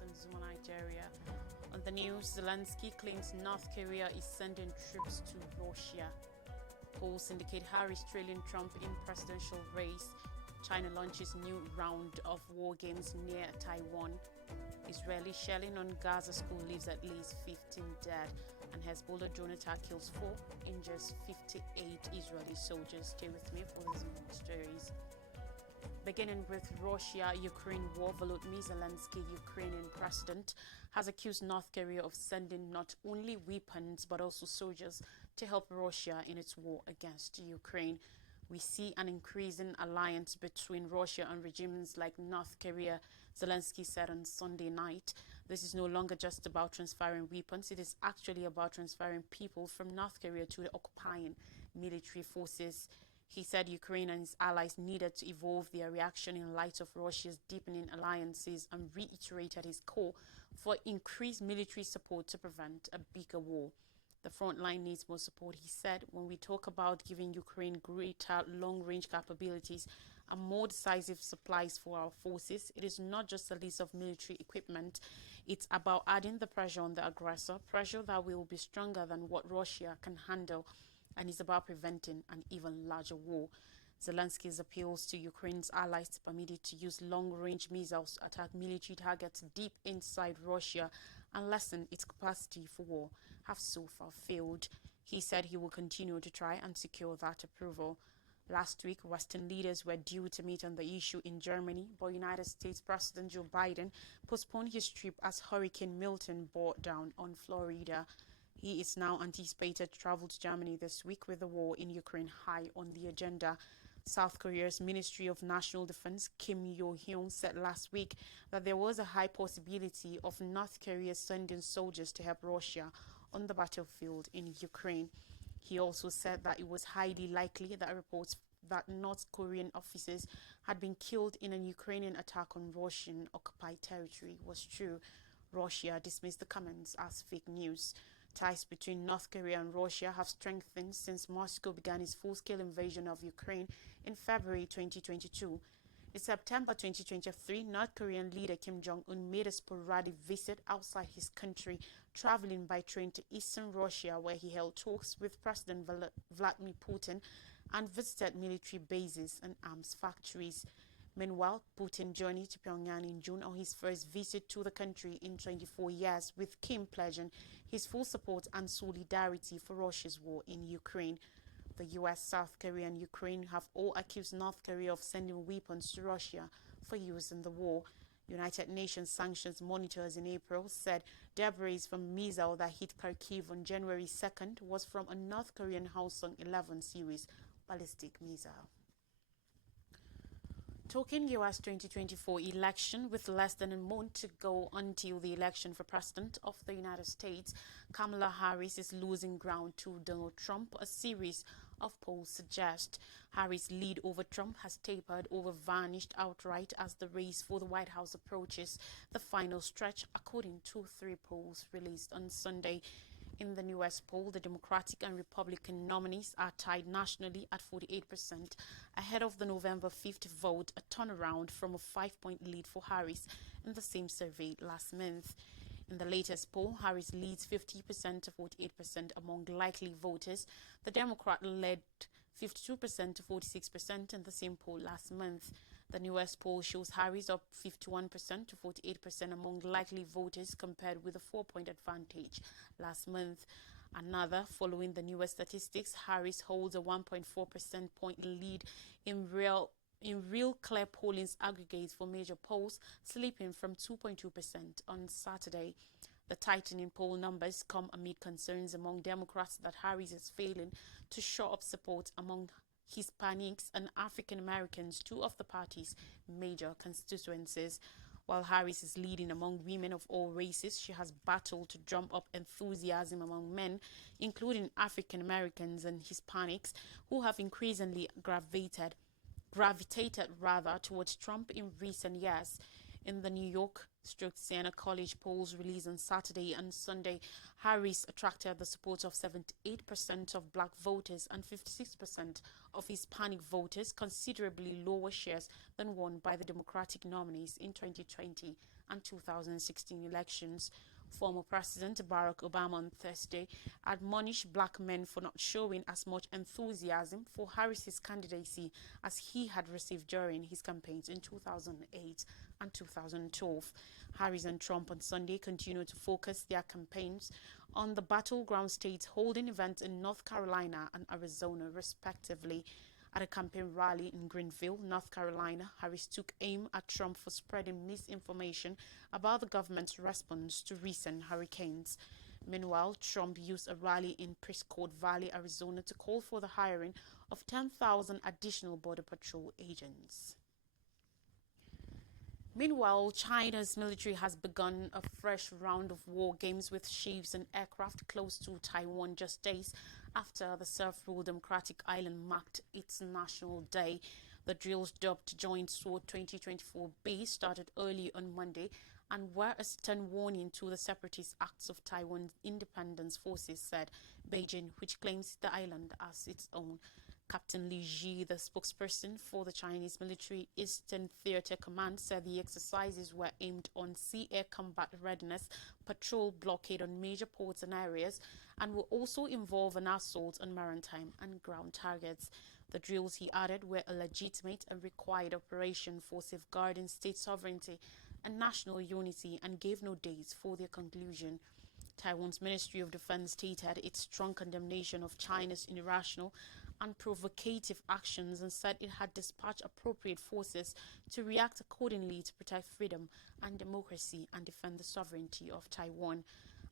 News in Zuma, Nigeria. On the news, Zelensky claims North Korea is sending troops to Russia. Polls indicate Harris trailing Trump in presidential race. China launches new round of war games near Taiwan. Israeli shelling on Gaza school leaves at least 15 dead. And Hezbollah drone attack kills 4, injures 58 Israeli soldiers. Stay with me for these stories. Beginning with Russia-Ukraine war, Volodymyr Zelensky, Ukrainian president, has accused North Korea of sending not only weapons but also soldiers to help Russia in its war against Ukraine. We see an increasing alliance between Russia and regimes like North Korea, Zelensky said on Sunday night. This is no longer just about transferring weapons, it is actually about transferring people from North Korea to the occupying military forces. He said Ukraine and its allies needed to evolve their reaction in light of Russia's deepening alliances and reiterated his call for increased military support to prevent a bigger war. The front line needs more support, he said. When we talk about giving Ukraine greater long-range capabilities and more decisive supplies for our forces, it is not just a list of military equipment. It's about adding the pressure on the aggressor, pressure that will be stronger than what Russia can handle, and it's about preventing an even larger war. Zelensky's appeals to Ukraine's allies to permit it to use long-range missiles to attack military targets deep inside Russia and lessen its capacity for war have so far failed. He said he will continue to try and secure that approval. Last week, Western leaders were due to meet on the issue in Germany, but United States President Joe Biden postponed his trip as Hurricane Milton bore down on Florida. He is now anticipated to travel to Germany this week with the war in Ukraine high on the agenda. South Korea's Ministry of National Defense, Kim Yo-hyun, said last week that there was a high possibility of North Korea sending soldiers to help Russia on the battlefield in Ukraine. He also said that it was highly likely that reports that North Korean officers had been killed in a Ukrainian attack on Russian-occupied territory was true. Russia dismissed the comments as fake news. Ties between North Korea and Russia have strengthened since Moscow began its full-scale invasion of Ukraine in February 2022. In September 2023, North Korean leader Kim Jong-un made a sporadic visit outside his country, traveling by train to eastern Russia, where he held talks with President Vladimir Putin and visited military bases and arms factories. Meanwhile, Putin journeyed to Pyongyang in June on his first visit to the country in 24 years, with Kim pledging his full support and solidarity for Russia's war in Ukraine. The US, South Korea and Ukraine have all accused North Korea of sending weapons to Russia for use in the war. United Nations sanctions monitors in April said debris from a missile that hit Kharkiv on January 2nd was from a North Korean Hwasong-11 series ballistic missile. Talking US 2024 election, with less than a month to go until the election for President of the United States, Kamala Harris is losing ground to Donald Trump, a series of polls suggest. Harris' lead over Trump has tapered or vanished outright as the race for the White House approaches the final stretch, according to 3 polls released on Sunday. In the newest poll, the Democratic and Republican nominees are tied nationally at 48%, ahead of the November 5th vote, a turnaround from a 5-point lead for Harris in the same survey last month. In the latest poll, Harris leads 50% to 48% among likely voters. The Democrat led 52% to 46% in the same poll last month. The newest poll shows Harris up 51% to 48% among likely voters, compared with a 4-point advantage last month. Another, following the newest statistics, Harris holds a 1.4% point lead in real clear polling's aggregates for major polls, slipping from 2.2% on Saturday. The tightening poll numbers come amid concerns among Democrats that Harris is failing to shore up support among Hispanics and African Americans, 2 of the party's major constituencies. While Harris is leading among women of all races, she has battled to drum up enthusiasm among men, including African Americans and Hispanics, who have increasingly gravitated towards Trump in recent years. In the New York Siena College polls released on Saturday and Sunday, Harris attracted the support of 78% of black voters and 56% of Hispanic voters, considerably lower shares than won by the Democratic nominees in 2020 and 2016 elections. Former President Barack Obama on Thursday admonished black men for not showing as much enthusiasm for Harris's candidacy as he had received during his campaigns in 2008 and 2012. Harris and Trump on Sunday continued to focus their campaigns on the battleground states, holding events in North Carolina and Arizona, respectively. At a campaign rally in Greenville, North Carolina, Harris took aim at Trump for spreading misinformation about the government's response to recent hurricanes. Meanwhile, Trump used a rally in Prescott Valley, Arizona, to call for the hiring of 10,000 additional Border Patrol agents. Meanwhile, China's military has begun a fresh round of war games with ships and aircraft close to Taiwan just days after the self-ruled democratic island marked its National Day. The drills, dubbed Joint Sword 2024B, started early on Monday and were a stern warning to the separatist acts of Taiwan's independence forces, said Beijing, which claims the island as its own. Captain Li Ji, the spokesperson for the Chinese military Eastern Theater Command, said the exercises were aimed on sea-air combat readiness, patrol blockade on major ports and areas, and will also involve an assault on maritime and ground targets. The drills, he added, were a legitimate and required operation for safeguarding state sovereignty and national unity and gave no dates for their conclusion. Taiwan's Ministry of Defense stated its strong condemnation of China's irrational and provocative actions and said it had dispatched appropriate forces to react accordingly to protect freedom and democracy and defend the sovereignty of Taiwan.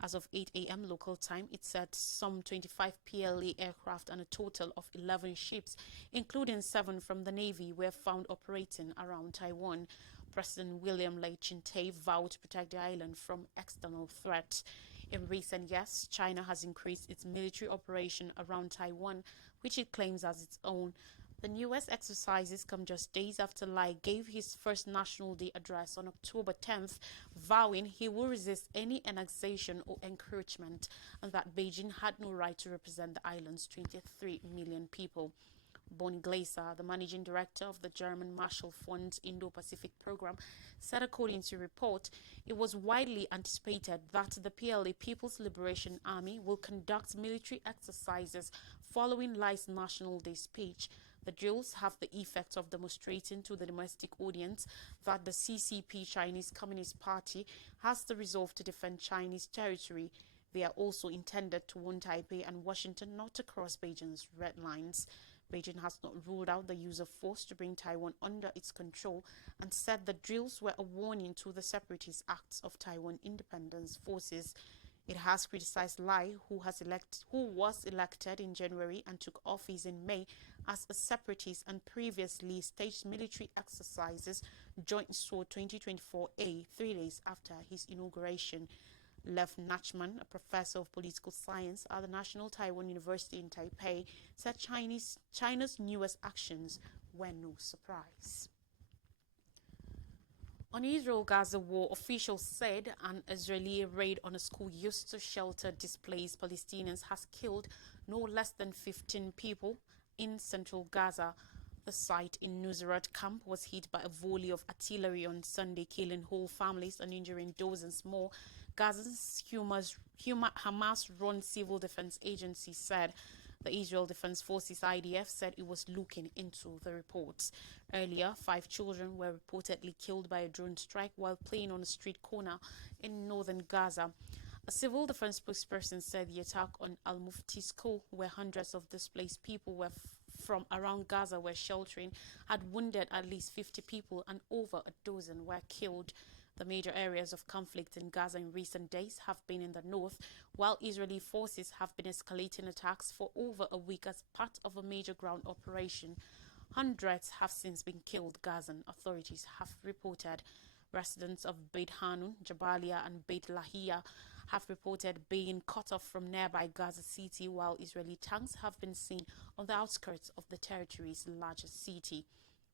As of 8 a.m. local time, it said some 25 PLA aircraft and a total of 11 ships, including 7 from the Navy, were found operating around Taiwan. President William Lai Ching-te vowed to protect the island from external threats. In recent years, China has increased its military operation around Taiwan, which it claims as its own. The newest exercises come just days after Lai gave his first National Day address on October 10th, vowing he will resist any annexation or encroachment and that Beijing had no right to represent the island's 23 million people. Bonnie Glaser, the managing director of the German Marshall Fund's Indo-Pacific program, said according to a report, it was widely anticipated that the PLA People's Liberation Army will conduct military exercises following Lai's National Day speech. The drills have the effect of demonstrating to the domestic audience that the CCP, Chinese Communist Party, has the resolve to defend Chinese territory. They are also intended to warn Taipei and Washington not to cross Beijing's red lines. Beijing has not ruled out the use of force to bring Taiwan under its control and said the drills were a warning to the separatist acts of Taiwan independence forces. It has criticized Lai, who was elected in January and took office in May as a separatist and previously staged military exercises Joint Sword 2024A 3 days after his inauguration. Lev Nachman, a professor of political science at the National Taiwan University in Taipei, said China's newest actions were no surprise. On Israel-Gaza war, officials said an Israeli raid on a school used to shelter displaced Palestinians has killed no less than 15 people in central Gaza. The site in Nusrat camp was hit by a volley of artillery on Sunday, killing whole families and injuring dozens more. Gaza's Hamas-run civil defense agency said. The Israel Defense Forces IDF said it was looking into the reports. Earlier, 5 children were reportedly killed by a drone strike while playing on a street corner in northern Gaza. A civil defense spokesperson said the attack on Al-Mufti School, where hundreds of displaced people from around Gaza were sheltering, had wounded at least 50 people and over a dozen were killed. The major areas of conflict in Gaza in recent days have been in the north, while Israeli forces have been escalating attacks for over a week as part of a major ground operation. Hundreds have since been killed, Gazan authorities have reported. Residents of Beit Hanun, Jabalia and Beit Lahia have reported being cut off from nearby Gaza City, while Israeli tanks have been seen on the outskirts of the territory's largest city.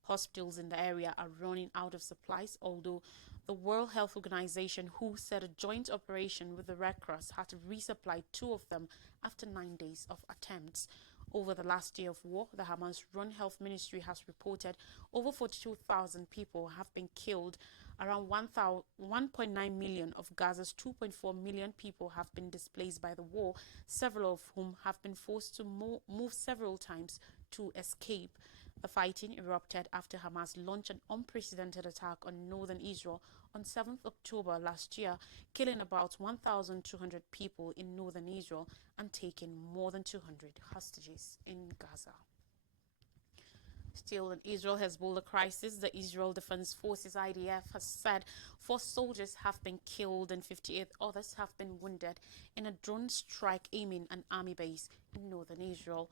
Hospitals in the area are running out of supplies, although the World Health Organization, WHO said a joint operation with the Red Cross had resupplied 2 of them after 9 days of attempts. Over the last year of war, the Hamas-run health ministry has reported over 42,000 people have been killed Around 1.9 million of Gaza's 2.4 million people have been displaced by the war, several of whom have been forced to move several times to escape. The fighting erupted after Hamas launched an unprecedented attack on northern Israel on 7th October last year, killing about 1,200 people in northern Israel and taking more than 200 hostages in Gaza. Still in Israel-Hezbollah crisis, the Israel Defense Forces IDF has said 4 soldiers have been killed and 58 others have been wounded in a drone strike aiming an army base in northern Israel.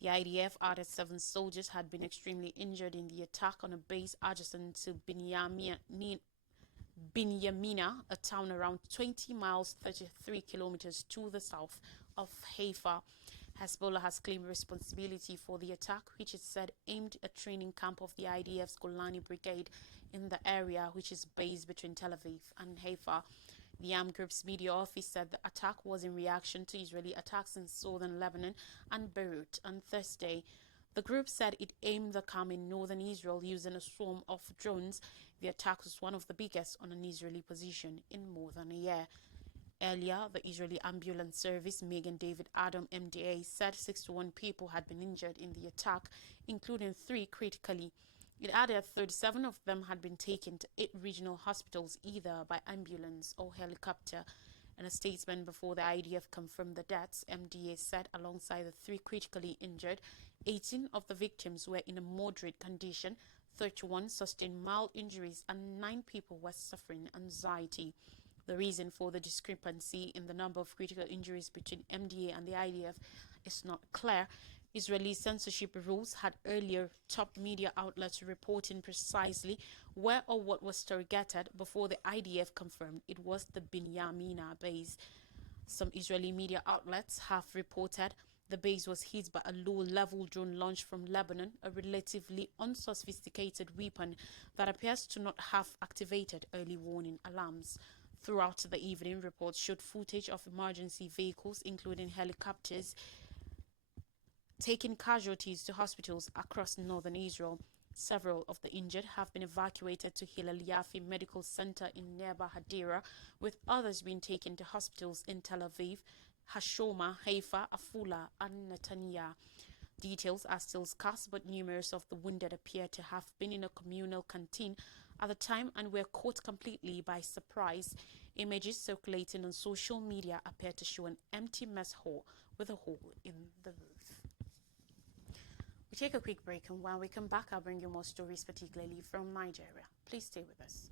The IDF added 7 soldiers had been extremely injured in the attack on a base adjacent to Binyamina, a town around 20 miles 33 kilometers to the south of Haifa. Hezbollah has claimed responsibility for the attack, which it said aimed a training camp of the IDF's Golani Brigade in the area, which is based between Tel Aviv and Haifa. The armed group's media office said the attack was in reaction to Israeli attacks in southern Lebanon and Beirut on Thursday. The group said it aimed the camp in northern Israel using a swarm of drones. The attack was one of the biggest on an Israeli position in more than a year. Earlier, the Israeli ambulance service Magen David Adom MDA said 61 people had been injured in the attack, including 3 critically. It added 37 of them had been taken to 8 regional hospitals either by ambulance or helicopter. In a statement before the IDF confirmed the deaths, MDA said alongside the 3 critically injured, 18 of the victims were in a moderate condition, 31 sustained mild injuries, and 9 people were suffering anxiety. The reason for the discrepancy in the number of critical injuries between MDA and the IDF is not clear. Israeli censorship rules had earlier top media outlets reporting precisely where or what was targeted before the IDF confirmed it was the Binyamina base. Some Israeli media outlets have reported the base was hit by a low-level drone launched from Lebanon, a relatively unsophisticated weapon that appears to not have activated early warning alarms. Throughout the evening, reports showed footage of emergency vehicles, including helicopters, taking casualties to hospitals across northern Israel. Several of the injured have been evacuated to Hillel Yafi Medical Center in nearby Hadera, with others being taken to hospitals in Tel Aviv, Hashoma, Haifa, Afula, and Netanya. Details are still scarce, but numerous of the wounded appear to have been in a communal canteen at the time and were caught completely by surprise. Images circulating on social media appear to show an empty mess hall with a hole in the roof. We take a quick break, and when we come back, I'll bring you more stories, particularly from Nigeria. Please stay with us.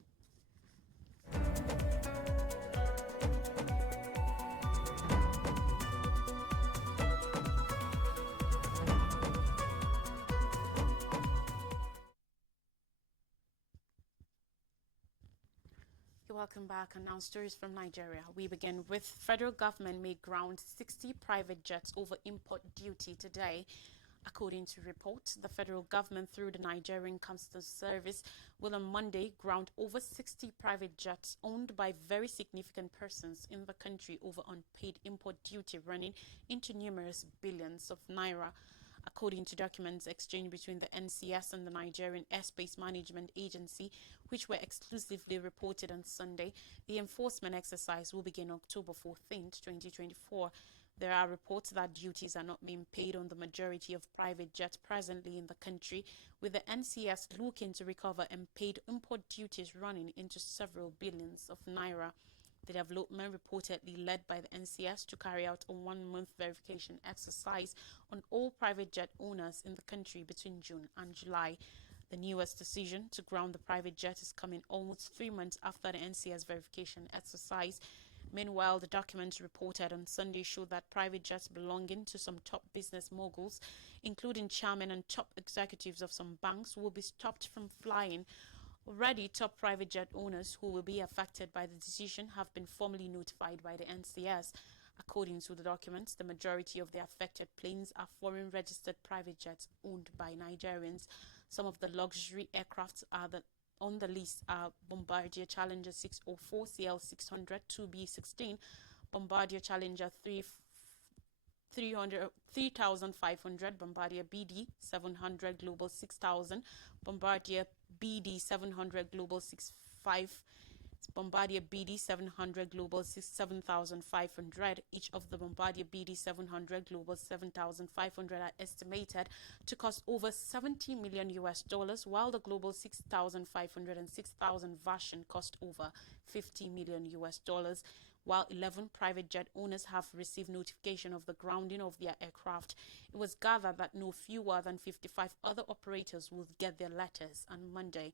Welcome back, and now stories from Nigeria. We begin with federal government may ground 60 private jets over import duty today. According to reports, the federal government through the Nigerian Customs Service will on Monday ground over 60 private jets owned by very significant persons in the country over unpaid import duty running into numerous billions of naira. According to documents exchanged between the NCS and the Nigerian Airspace Management Agency, which were exclusively reported on Sunday, the enforcement exercise will begin October 14th, 2024. There are reports that duties are not being paid on the majority of private jets presently in the country, with the NCS looking to recover unpaid import duties running into several billions of naira. The development reportedly led by the NCS to carry out a 1-month verification exercise on all private jet owners in the country between June and July. The newest decision to ground the private jet is coming almost 3 months after the NCS verification exercise. Meanwhile, the documents reported on Sunday showed that private jets belonging to some top business moguls, including chairmen and top executives of some banks, will be stopped from flying. Already, top private jet owners who will be affected by the decision have been formally notified by the NCS. According to the documents, the majority of the affected planes are foreign-registered private jets owned by Nigerians. Some of the luxury aircrafts on the list are Bombardier Challenger 604 CL600 2B16, Bombardier Challenger 3500, Bombardier BD 700 Global 6000, Bombardier BD 700 Global 2025. Bombardier BD700 Global 7,500. Each of the Bombardier BD700 Global 7,500 are estimated to cost over $70 million US, while the Global 6,500 and 6,000 version cost over $50 million US. While 11 private jet owners have received notification of the grounding of their aircraft, it was gathered that no fewer than 55 other operators will get their letters on Monday.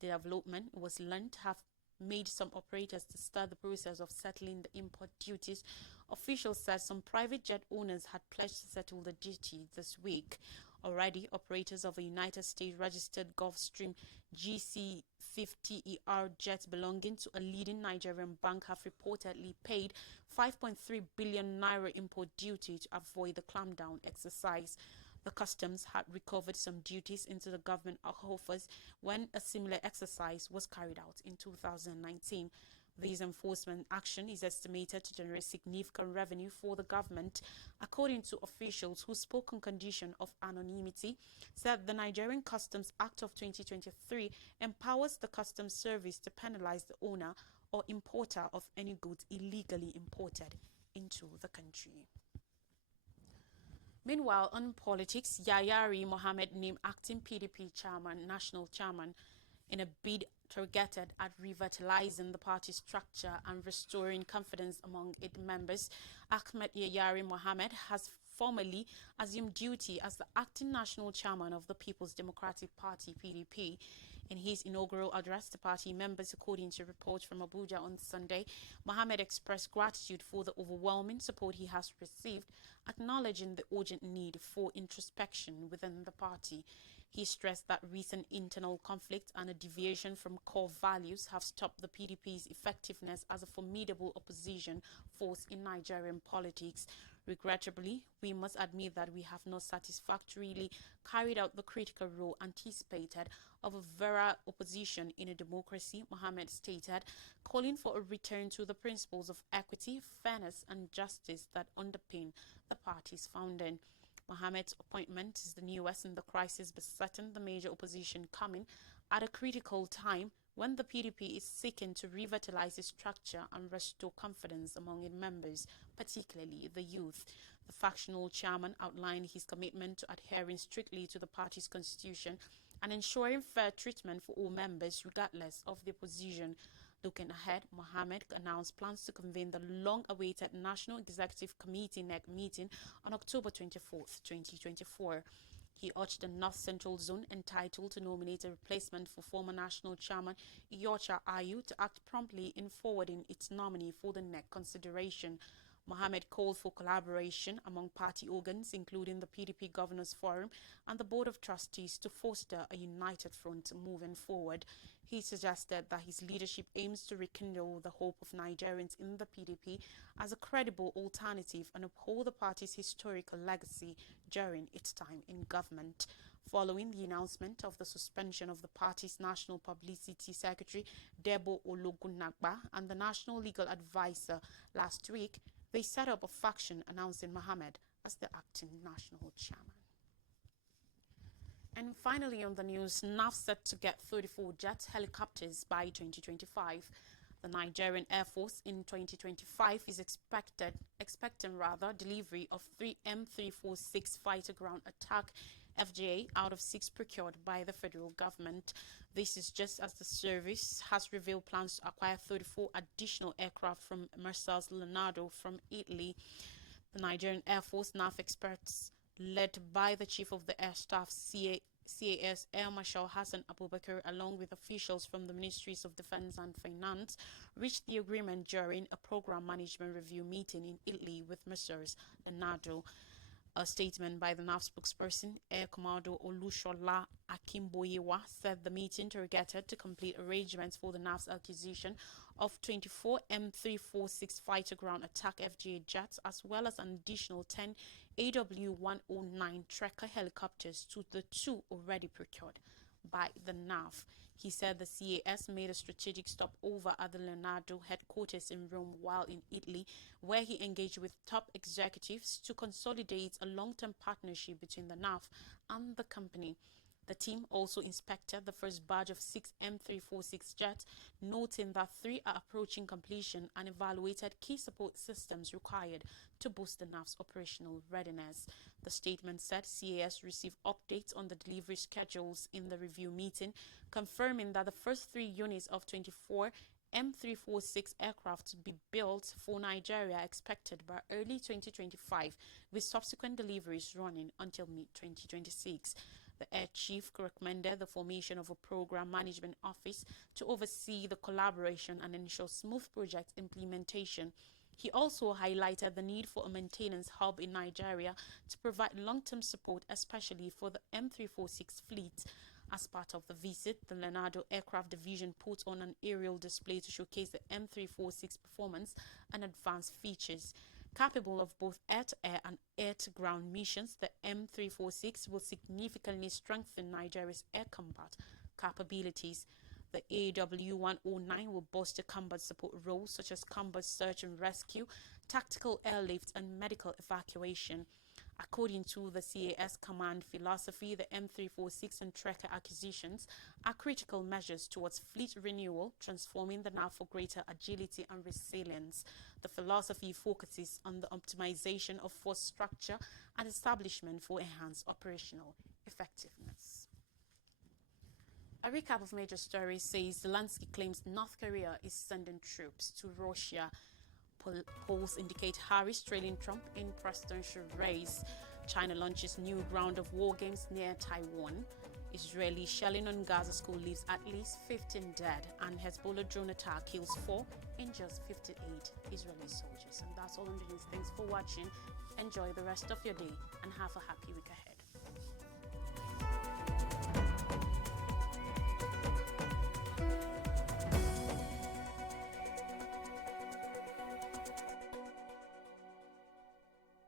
The development was learned to have made some operators to start the process of settling the import duties. Officials said some private jet owners had pledged to settle the duty this week. Already, operators of a United States registered Gulfstream GC-50ER jet belonging to a leading Nigerian bank have reportedly paid 5.3 billion naira import duty to avoid the clampdown exercise. The customs had recovered some duties into the government coffers when a similar exercise was carried out in 2019. This enforcement action is estimated to generate significant revenue for the government, according to officials who spoke on condition of anonymity. Said the Nigerian Customs Act of 2023 empowers the customs service to penalize the owner or importer of any goods illegally imported into the country. Meanwhile, on politics, Yayari Mohammed named acting PDP national chairman in a bid targeted at revitalizing the party structure and restoring confidence among its members. Ahmed Yayari Mohammed has formally assumed duty as the acting national chairman of the People's Democratic Party (PDP). In his inaugural address to party members, according to reports from Abuja on Sunday, Mohammed expressed gratitude for the overwhelming support he has received, acknowledging the urgent need for introspection within the party. He stressed that recent internal conflict and a deviation from core values have stopped the PDP's effectiveness as a formidable opposition force in Nigerian politics. Regrettably, we must admit that we have not satisfactorily carried out the critical role anticipated of a virile opposition in a democracy, Mohammed stated, calling for a return to the principles of equity, fairness and justice that underpin the party's founding. Mohammed's appointment is the newest in the crisis besetting the major opposition, coming at a critical time when the PDP is seeking to revitalize its structure and restore confidence among its members, particularly the youth. The factional chairman outlined his commitment to adhering strictly to the party's constitution and ensuring fair treatment for all members regardless of their position. Looking ahead, Mohammed announced plans to convene the long-awaited National Executive Committee NEC meeting on October 24, 2024. He urged the North Central Zone entitled to nominate a replacement for former National Chairman Iyorchia Ayu to act promptly in forwarding its nominee for the NEC consideration. Mohammed called for collaboration among party organs, including the PDP Governors Forum and the Board of Trustees, to foster a united front moving forward. He suggested that his leadership aims to rekindle the hope of Nigerians in the PDP as a credible alternative and uphold the party's historical legacy during its time in government. Following the announcement of the suspension of the party's National Publicity Secretary, Debo Ologunagba, and the National Legal Advisor last week, they set up a faction announcing Mohammed as the acting national chairman. And finally on the news, NAF set to get 34 jet helicopters by 2025. The Nigerian Air Force in 2025 is expecting delivery of 3 M346 fighter ground attack FJA out of 6 procured by the federal government. This is just as the service has revealed plans to acquire 34 additional aircraft from Mercer's Leonardo from Italy. The Nigerian Air Force NAF experts, led by the Chief of the Air Staff CAS Air Marshal Hassan Abubakar, along with officials from the Ministries of Defense and Finance, reached the agreement during a program management review meeting in Italy with Mercer's Leonardo. A statement by the NAF spokesperson, Air Commodore Olushola Akimboyewa, said the meeting targeted to complete arrangements for the NAF's acquisition of 24 M346 fighter ground attack FJA jets, as well as an additional 10 AW109 Tracker helicopters to the 2 already procured by the NAF. He said the CAS made a strategic stopover at the Leonardo headquarters in Rome while in Italy, where he engaged with top executives to consolidate a long-term partnership between the NAF and the company. The team also inspected the first batch of 6 M346 jets, noting that 3 are approaching completion, and evaluated key support systems required to boost the NAV's operational readiness. The statement said CAS received updates on the delivery schedules in the review meeting, confirming that the first 3 units of 24 M346 aircraft to be built for Nigeria expected by early 2025, with subsequent deliveries running until mid-2026. The Air Chief recommended the formation of a program management office to oversee the collaboration and ensure smooth project implementation. He also highlighted the need for a maintenance hub in Nigeria to provide long-term support, especially for the M346 fleet. As part of the visit, the Leonardo Aircraft Division put on an aerial display to showcase the M346 performance and advanced features. Capable of both air-to-air and air-to-ground missions, the M346 will significantly strengthen Nigeria's air combat capabilities. The AW109 will bolster combat support roles such as combat search and rescue, tactical airlift, and medical evacuation. According to the CAS command philosophy, the M346 and tracker acquisitions are critical measures towards fleet renewal, transforming the NAV for greater agility and resilience. The philosophy focuses on the optimization of force structure and establishment for enhanced operational effectiveness. A recap of major stories says Zelensky claims North Korea is sending troops to Russia. Polls indicate Harris trailing Trump in presidential race. China launches new round of war games near Taiwan. Israeli shelling on Gaza school leaves at least 15 dead, and Hezbollah drone attack kills 4 in just 58 Israeli soldiers. And that's all on the news. Thanks for watching. Enjoy the rest of your day and have a happy week ahead.